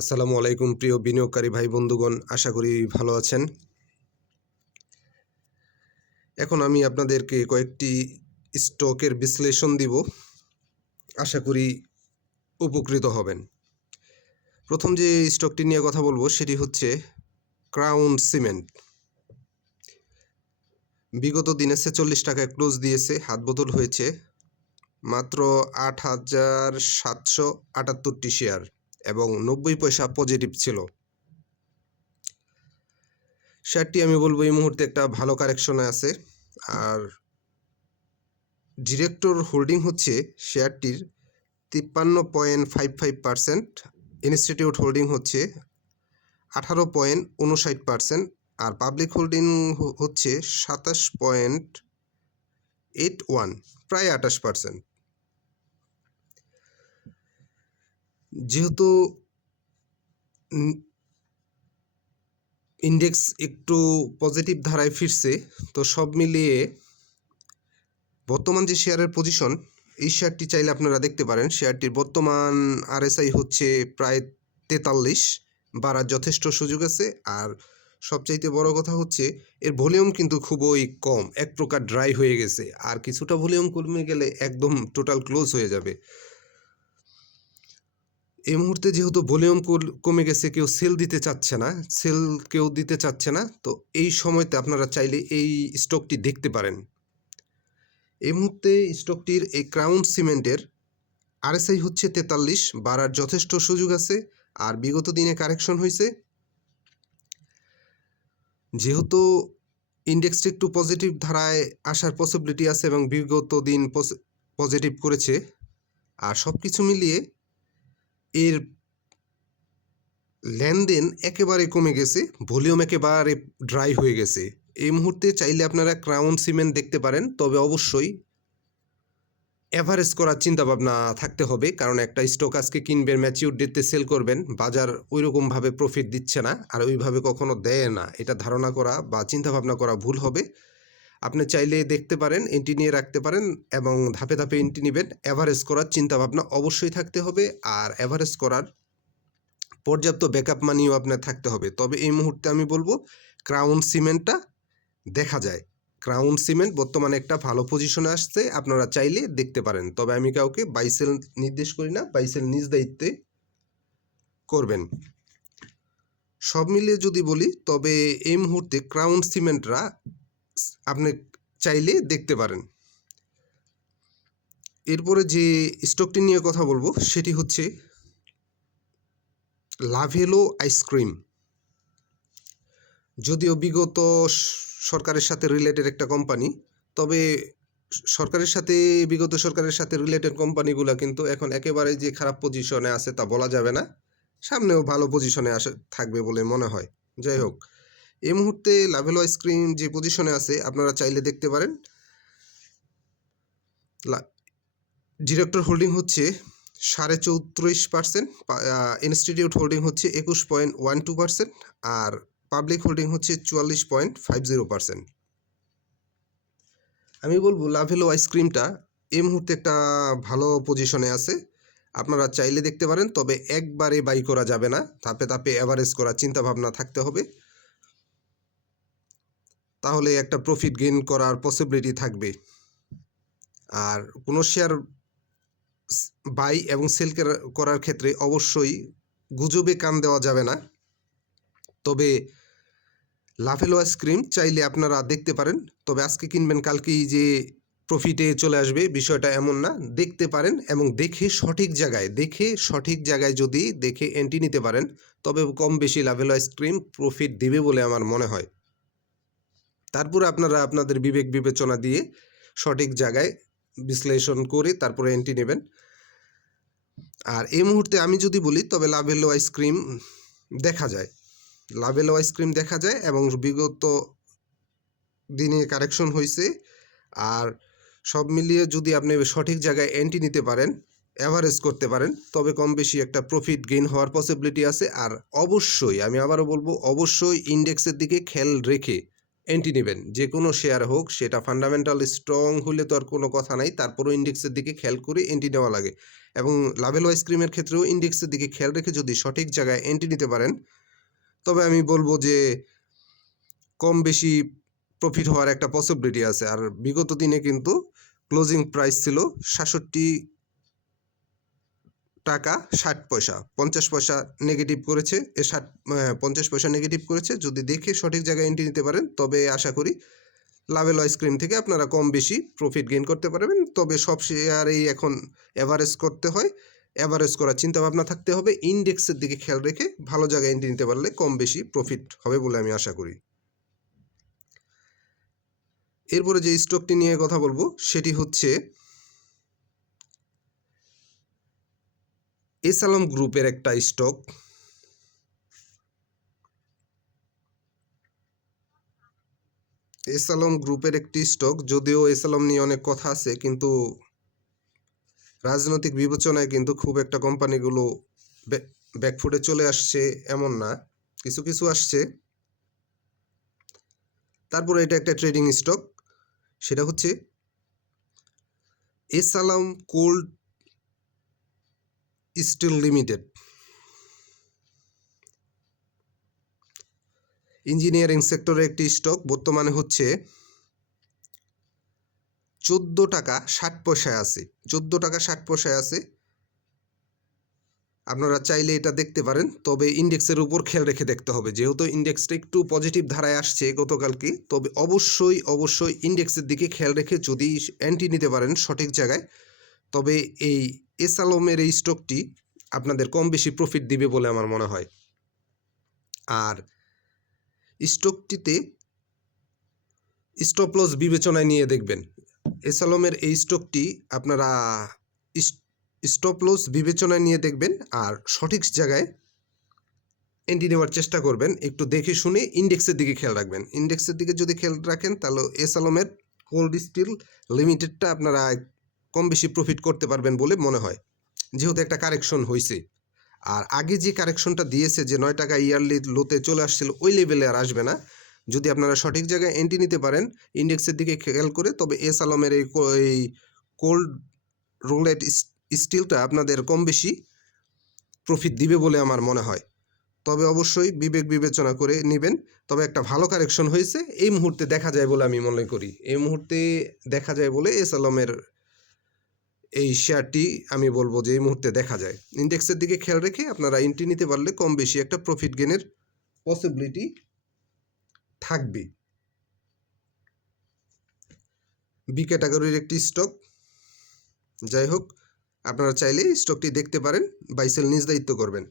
আসসালামু আলাইকুম, প্রিয় বিনিয়োগকারী ভাই বন্ধুগণ, আশা করি ভালো আছেন। এখন আমি আপনাদেরকে কয়েকটি স্টকের বিশ্লেষণ দিব। আশা করি উপকৃত হবেন। প্রথম যে স্টকটি নিয়ে কথা বলব, সেটি হচ্ছে ক্রাউন সিমেন্ট। বিগত দিনে ছেচল্লিশ টাকায় ক্লোজ দিয়েছে, হাত বদল হয়েছে। মাত্র আট হাজার সাতশো আটাত্তরটি শেয়ার। এবং নব্বই পয়সা পজিটিভ ছিল। শেয়ারটি আমি বলব এই মুহূর্তে একটা ভালো কারেকশনে আছে। আর ডিরেক্টর হোল্ডিং হচ্ছে শেয়ারটির তিপ্পান্ন point five five percent institute holding হচ্ছে আঠারো পয়েন্ট উনষাট পার্সেন্ট আর পাবলিক হোল্ডিং হচ্ছে সাতাশ পয়েন্ট এইট ওয়ান, প্রায় আঠাশ পার্সেন্ট যেহেতু ইন্ডেক্স একটু পজিটিভ ধারায় ফিরছে, তো সব মিলিয়ে বর্তমান যে শেয়ারের পজিশন এই শেয়ারটি চাইলে আপনারা দেখতে পারেন। শেয়ারটির বর্তমান আরএসআই হচ্ছে প্রায় তেতাল্লিশ, বাড়ার যথেষ্ট সুযোগ আছে। আর সবচাইতে বড় কথা হচ্ছে, এর ভলিউম কিন্তু খুবই কম, এক প্রকার ড্রাই হয়ে গেছে। আর কিছুটা ভলিউম কমে গেলে একদম টোটাল ক্লোজ হয়ে যাবে। এই মুহূর্তে যেহেতু ভলিউম কমে গেছে, কেউ সেল দিতে চাচ্ছে না, সেল কেউ দিতে চাচ্ছে না, তো এই সময়তে আপনারা চাইলে এই স্টকটি দেখতে পারেন। এই মুহূর্তে স্টকটির এই ক্রাউন সিমেন্টের আরএসআই হচ্ছে তেতাল্লিশ, বাড়ার যথেষ্ট সুযোগ আছে, আর বিগত দিনে কারেকশন হয়েছে। যেহেতু ইন্ডেক্সটি একটু পজিটিভ ধারায় আসার পসিবিলিটি আছে এবং বিগত দিন পজিটিভ করেছে, আর সব কিছু মিলিয়ে এর লেনদেন একেবারে কমে গেছে, ভলিউম একেবারে ড্রাই হয়ে গেছে। এই মুহূর্তে চাইলে আপনারা ক্রাউন সিমেন্ট দেখতে পারেন, তবে অবশ্যই অ্যাভারেজ করার চিন্তাভাবনা থাকতে হবে, কারণ একটা স্টক আজকে কিনবেন ম্যাচিউর ডেটে সেল করবেন, বাজার ওই রকমভাবে প্রফিট দিচ্ছে না, আর ওইভাবে কখনো দেয় না। এটা ধারণা করা বা চিন্তাভাবনা করা ভুল হবে। আপনি চাইলে দেখতে পারেন এন্ট্রি নিয়ে রাখতে পারেন এবং ধাপে ধাপে এন্ট্রি নেবেন। অ্যাভারেজ করার চিন্তা ভাবনা অবশ্যই থাকতে হবে আর অ্যাভারেজ করার পর্যাপ্ত ব্যাকআপ মানিও আপনার থাকতে হবে। তবে এই মুহূর্তে আমি বলব ক্রাউন সিমেন্টটা দেখা যায়। ক্রাউন সিমেন্ট বর্তমানে একটা ভালো পজিশনে আসছে, আপনারা চাইলে দেখতে পারেন। তবে আমি কাউকে বাইসেল নির্দেশ করি না বাইসেল নিজ দায়িত্বে করবেন। সব মিলিয়ে যদি বলি, তবে এই মুহূর্তে ক্রাউন সিমেন্টরা আপনি চাইলে দেখতে পারেন। এরপরে যে স্টকটি নিয়ে কথা বলব, সেটি হচ্ছে লাভেলো আইসক্রিম যদিও বিগত সরকারের সাথে রিলেটেড একটা কোম্পানি তবে সরকারের সাথে, বিগত সরকারের সাথে রিলেটেড কোম্পানিগুলো কিন্তু এখন একেবারে যে খারাপ পজিশনে আছে তা বলা যাবে না। সামনেও ভালো পজিশনে আসে, থাকবে বলে মনে হয়। যাই হোক এই মুহূর্তে লাভেলো আইসক্রিম যে পজিশনে আছে, আপনারা চাইলে দেখতে পারেন। ডিরেক্টর হোল্ডিং হচ্ছে সাড়ে চৌত্রিশ পার্সেন্ট ইনস্টিটিউট হোল্ডিং হচ্ছে একুশ পয়েন্ট ওয়ান টু পার্সেন্ট আর পাবলিক হোল্ডিং হচ্ছে চুয়াল্লিশ পয়েন্ট ফাইভ জিরো পার্সেন্ট আমি বলব লাভেলো আইসক্রিমটা এই মুহূর্তে একটা ভালো পজিশনে আছে। আপনারা চাইলে দেখতে পারেন, তবে একবারে বাই করা যাবে না। ধাপে ধাপে অ্যাভারেজ করার চিন্তা ভাবনা থাকতে হবে। তাহলে একটা প্রফিট গেইন করার পসিবিলিটি থাকবে। আর কোনো শেয়ার বাই এবং সেল করার ক্ষেত্রে অবশ্যই গুজবে কান দেওয়া যাবে না। তবে লাভেলো আইসক্রিম চাইলে আপনারা দেখতে পারেন। তবে আজকে কিনবেন, কালকেই যে প্রফিটে চলে আসবে বিষয়টা এমন না। দেখতে পারেন এবং দেখে সঠিক জায়গায়, দেখে সঠিক জায়গায় যদি দেখে এন্ট্রি নিতে পারেন, তবে কম বেশি লাভেলো আইসক্রিম প্রফিট দিবে বলে আমার মনে হয়। তারপরে আপনারা আপনাদের বিবেক বিবেচনা দিয়ে সঠিক জায়গায় বিশ্লেষণ করে তারপরে এন্ট্রি নেবেন। আর এই মুহূর্তে আমি যদি বলি, তবে লাভেলো আইসক্রিম দেখা যায়। লাভেলো আইসক্রিম দেখা যায় এবং বিগত দিনে কারেকশন হয়েছে আর সব মিলিয়ে যদি আপনি সঠিক জায়গায় এন্ট্রি নিতে পারেন অ্যাভারেজ করতে পারেন, তবে কম বেশি একটা প্রফিট গেইন হওয়ার পসিবিলিটি আছে। আর অবশ্যই, আমি আবারও বলব, অবশ্যই ইন্ডেক্সের দিকে খেয়াল রেখে এন্ট্রি নেবেন। যে কোনো শেয়ার হোক, সেটা ফান্ডামেন্টাল স্ট্রং হলে তো আর কোনো কথা নাই। তারপরেও ইন্ডেক্সের দিকে খেয়াল করে এন্ট্রি নেওয়া লাগে। এবং লাভেল আইসক্রিমের ক্ষেত্রেও ইন্ডেক্সের দিকে খেয়াল রেখে যদি সঠিক জায়গায় এন্ট্রি নিতে পারেন, তবে আমি বলব যে কম বেশি প্রফিট হওয়ার একটা পসিবিলিটি আছে। আর বিগত দিনে কিন্তু ক্লোজিং প্রাইস ছিল সাতষট্টি টাকা ষাট পয়সা, পঞ্চাশ পয়সা নেগেটিভ করেছে। এ ষাট পঞ্চাশ পয়সা নেগেটিভ করেছে। যদি দেখে সঠিক জায়গায় এন্ট্রি নিতে পারেন, তবে আশা করি লাভেল আইসক্রিম থেকে আপনারা কম বেশি প্রফিট গেইন করতে পারবেন। তবে সব শেয়ারেই এখন অ্যাভারেজ করতে হয়। অ্যাভারেজ করার চিন্তাভাবনা থাকতে হবে। ইন্ডেক্সের দিকে খেয়াল রেখে ভালো জায়গায় এন্ট্রি নিতে পারলে কম বেশি প্রফিট হবে বলে আমি আশা করি। এরপরে যে স্টকটি নিয়ে কথা বলব, সেটি হচ্ছে এসালাম গ্রুপের একটা স্টক। এসালম গ্রুপের একটি স্টক, যদিও এসালম নিয়ে অনেক কথা আছে, কিন্তু রাজনৈতিক বিবেচনায় কিন্তু খুব একটা কোম্পানিগুলো ব্যাকফুটে চলে আসছে এমন না। কিছু কিছু আসছে। তারপরে এটা একটা ট্রেডিং স্টক, সেটা হচ্ছে S Alam cold steel limited engineering সেক্টরে একটি স্টক বর্তমানে হচ্ছে চোদ্দ টাকা ষাট পয়সায় আছে। চোদ্দ টাকা ষাট পয়সায় আছে। আপনারা চাইলে এটা দেখতে পারেন। তবে ইন্ডেক্সের উপর খেয়াল রেখে দেখতে হবে। যেহেতু ইন্ডেক্সটা একটু পজিটিভ ধারায় আসছে গতকালকে, তবে অবশ্যই অবশ্যই ইন্ডেক্সের দিকে খেয়াল রেখে যদি অ্যান্টি নিতে পারেন সঠিক জায়গায় তবে এই এসালমের এই স্টকটি আপনাদের কম বেশি প্রফিট দিবে বলে আমার মনে হয়। আর স্টকটিতে স্টপ লস বিবেচনায় নিয়ে দেখবেন। এসালমের এই স্টকটি আপনারা স্টপ লস বিবেচনায় নিয়ে দেখবেন আর সঠিক জায়গায় এন্ট্রি নেওয়ার চেষ্টা করবেন। একটু দেখে শুনে ইন্ডেক্সের দিকে খেয়াল রাখবেন। ইন্ডেক্সের দিকে যদি খেয়াল রাখেন তাহলে এসালমের কোল্ড স্টিল লিমিটেডটা আপনারা কম বেশি প্রফিট করতে পারবেন বলে মনে হয়। যেহেতু একটা কারেকশন হয়েছে আর আগে যে কারেকশনটা দিয়েছে যে নয় টাকা ইয়ারলি লোতে চলে আসছিল, ওই লেভেলে আর আসবে না। যদি আপনারা সঠিক জায়গায় এন্ট্রি নিতে পারেন ইন্ডেক্সের দিকে খেয়াল করে, তবে এস আলমের এই এই কোল্ড রোলেট স্টিলটা আপনাদের কম বেশি প্রফিট দিবে বলে আমার মনে হয়। তবে অবশ্যই বিবেক বিবেচনা করে নেবেন। তবে একটা ভালো কারেকশন হয়েছে এই মুহূর্তে দেখা যায় বলে আমি মনে করি। এই মুহূর্তে দেখা যায় বলে এস আলমের এই শেয়ারটি আমি বলব যে এই মুহূর্তে দেখা যায়। ইন্ডেক্সের দিকে খেয়াল রেখে আপনারা এন্ট্রি নিতে পারলে কম বেশি একটা প্রফিট গেনের পসিবিলিটি থাকবে। বি ক্যাটাগরির একটি স্টক যাই হোক, আপনারা চাইলে স্টকটি দেখতে পারেন বাইসেল নিজ দায়িত্ব করবেন।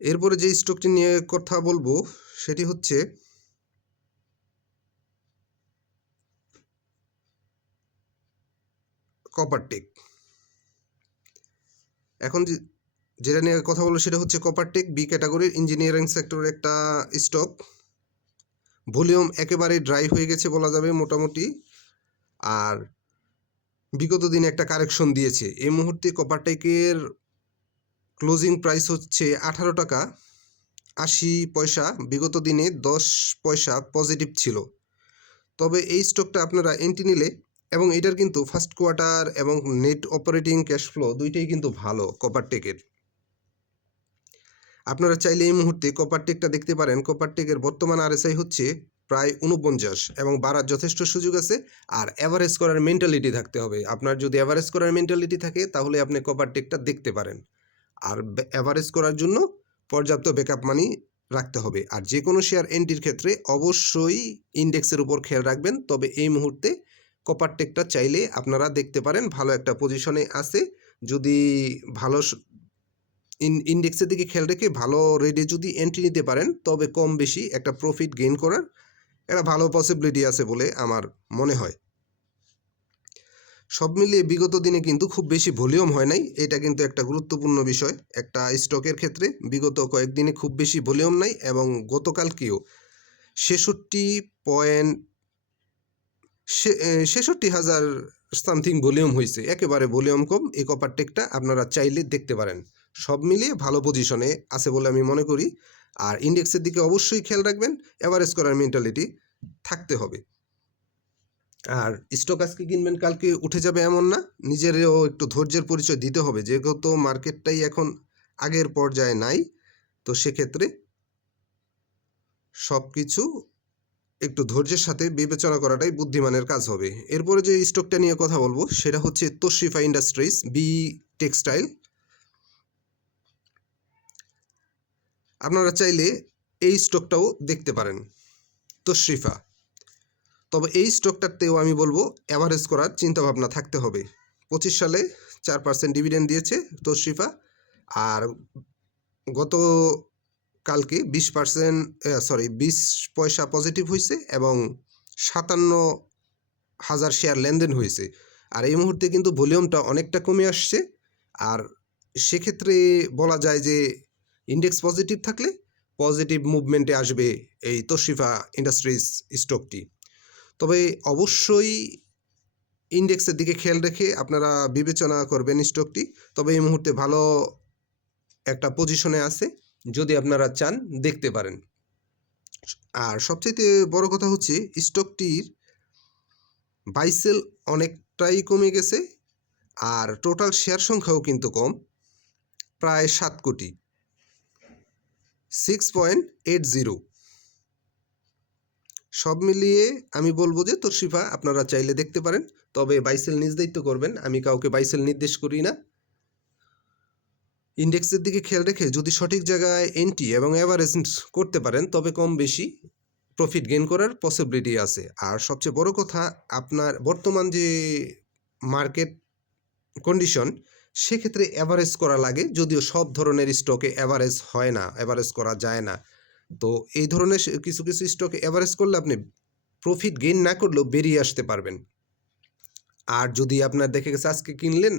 এরপরে যে স্টকটি নিয়ে কথা বলব, সেটি হচ্ছে কপারটেক এখন যে, যেটা নিয়ে কথা বলব সেটা হচ্ছে কপার টেক বি ক্যাটাগরির ইঞ্জিনিয়ারিং সেক্টরের একটা স্টক ভলিউম একেবারে ড্রাই হয়ে গেছে বলা যাবে মোটামুটি। আর বিগত দিনে একটা কারেকশন দিয়েছে। এই মুহূর্তে কপারটেকের ক্লোজিং প্রাইস হচ্ছে আঠারো টাকা আশি পয়সা। বিগত দিনে দশ পয়সা পজিটিভ ছিল। তবে এই স্টকটা আপনারা এন্ট্রি নিলে এবং এটার কিন্তু ফার্স্ট কোয়ার্টার এবং নেট অপারেটিং ক্যাশ ফ্লো দুইটাই কিন্তু ভালো কপারটেকের আপনারা চাইলে এই মুহূর্তে কপারটেকটা দেখতে পারেন। কপারটেকের বর্তমান আরএসআই হচ্ছে প্রায় উনপঞ্চাশ এবং বাড়ার যথেষ্ট সুযোগ আছে আর অ্যাভারেজ করার মেন্টালিটি থাকতে হবে। আপনার যদি অ্যাভারেজ করার মেন্টালিটি থাকে তাহলে আপনি কপারটেকটা দেখতে পারেন। আর অ্যাভারেজ করার জন্য পর্যাপ্ত ব্যাকআপ মানি রাখতে হবে। আর যে কোনো শেয়ার এন্ট্রির ক্ষেত্রে অবশ্যই ইন্ডেক্সের উপর খেয়াল রাখবেন। তবে এই মুহূর্তে কপারটেকটা চাইলে আপনারা দেখতে পারেন ভালো একটা পজিশনে আছে। যদি ভালো ইন্ডেক্সের দিকে খেয়াল রেখে ভালো রেটে যদি এন্ট্রি নিতে পারেন, তবে কম বেশি একটা প্রফিট গেইন করার একটা ভালো পসিবিলিটি আছে বলে আমার মনে হয়। সব মিলিয়ে বিগত দিনে কিন্তু খুব বেশি ভলিউম হয় নাই। এটা কিন্তু একটা গুরুত্বপূর্ণ বিষয়। একটা স্টকের ক্ষেত্রে বিগত কয়েকদিনে খুব বেশি ভলিউম নাই এবং গতকালকেও ছেষট্টি পয়েন্ট ছেষট্টি হাজার সামথিং ভলিউম হয়েছে একেবারে ভলিউম কম, এই কপার টেকটা আপনারা চাইলে দেখতে পারেন। সব মিলিয়ে ভালো পজিশনে আছে বলে আমি মনে করি। আর ইন্ডেক্সের দিকে অবশ্যই খেয়াল রাখবেন অ্যাভারেজ করার মেন্টালিটি থাকতে হবে। আর স্টক আজকে কিনবেন, কালকে উঠে যাবে এমন না। নিজেরও একটু ধৈর্যের পরিচয় দিতে হবে, যেহেতু মার্কেটটাই এখন আগের পর্যায়ে নাই। তো সেক্ষেত্রে সব কিছু একটু ধৈর্যের সাথে বিবেচনা করাটাই বুদ্ধিমানের কাজ হবে। এরপরে যে স্টকটা নিয়ে কথা বলব, সেটা হচ্ছে তোশরিফা ইন্ডাস্ট্রিজ বি টেক্সটাইল আপনারা চাইলে এই স্টকটাও দেখতে পারেন তোশরিফা তবে এই স্টকটাতেও আমি বলব অ্যাভারেজ করার চিন্তাভাবনা থাকতে হবে। পঁচিশ সালে চার পার্সেন্ট ডিভিডেন্ড দিয়েছে তোশরিফা আর গত কালকে বিশ পার্সেন্ট সরি বিশ পয়সা পজিটিভ হয়েছে এবং সাতান্ন হাজার শেয়ার লেনদেন হয়েছে আর এই মুহূর্তে কিন্তু ভলিউমটা অনেকটা কমে আসছে। আর সেক্ষেত্রে বলা যায় যে ইন্ডেক্স পজিটিভ থাকলে পজিটিভ মুভমেন্টে আসবে এই তোশরিফা ইন্ডাস্ট্রিজ স্টকটি তবে অবশ্যই ইন্ডেক্সের দিকে খেয়াল রেখে আপনারা বিবেচনা করবেন স্টকটি তবে এই মুহূর্তে ভালো একটা পজিশনে আছে। যদি আপনারা চান, দেখতে পারেন। আর সবচাইতে বড় কথা হচ্ছে, স্টকটির বাইসেল অনেকটাই কমে গেছে, আর টোটাল শেয়ার সংখ্যাও কিন্তু কম, প্রায় সাত কোটি। Six point eight zero. সব মিলিয়ে আমি বলব যে, তোরশিফা, আপনারা চাইলে দেখতে পারেন, তবে বাইসেল নিজ দায়িত্ব করবেন, আমি কাউকে বাইসেল নির্দেশ করি না। ইন্ডেক্সের দিকে খেয়াল রেখে যদি সঠিক জায়গায় এন্টি এবং অ্যাভারেজ করতে পারেন, তবে কম বেশি প্রফিট গেইন করার পসিবিলিটি আছে। আর সবচেয়ে বড় কথা, আপনার বর্তমান যে মার্কেট কন্ডিশন সেক্ষেত্রে অ্যাভারেজ করা লাগে, যদিও সব ধরনের স্টকে অ্যাভারেজ হয় না অ্যাভারেজ করা যায় না। তো এই ধরনের কিছু কিছু স্টকে অ্যাভারেজ করলে আপনি প্রফিট গেইন না করলেও বেরিয়ে আসতে পারবেন। আর যদি আপনার দেখে গেছে, আজকে কিনলেন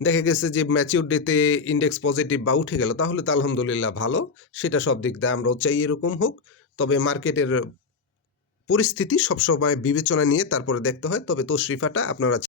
দেখা গেছে যে ম্যাচিউর ডেতে ইন্ডেক্স পজিটিভ বা উঠে গেল, তাহলে তো আলহামদুলিল্লাহ ভালো। সেটা সব দিক দিয়ে আমরাও চাই এরকম হোক। তবে মার্কেটের পরিস্থিতি সবসময় বিবেচনা নিয়ে তারপরে দেখতে হয়। তবে তোশরিফাটা আপনারা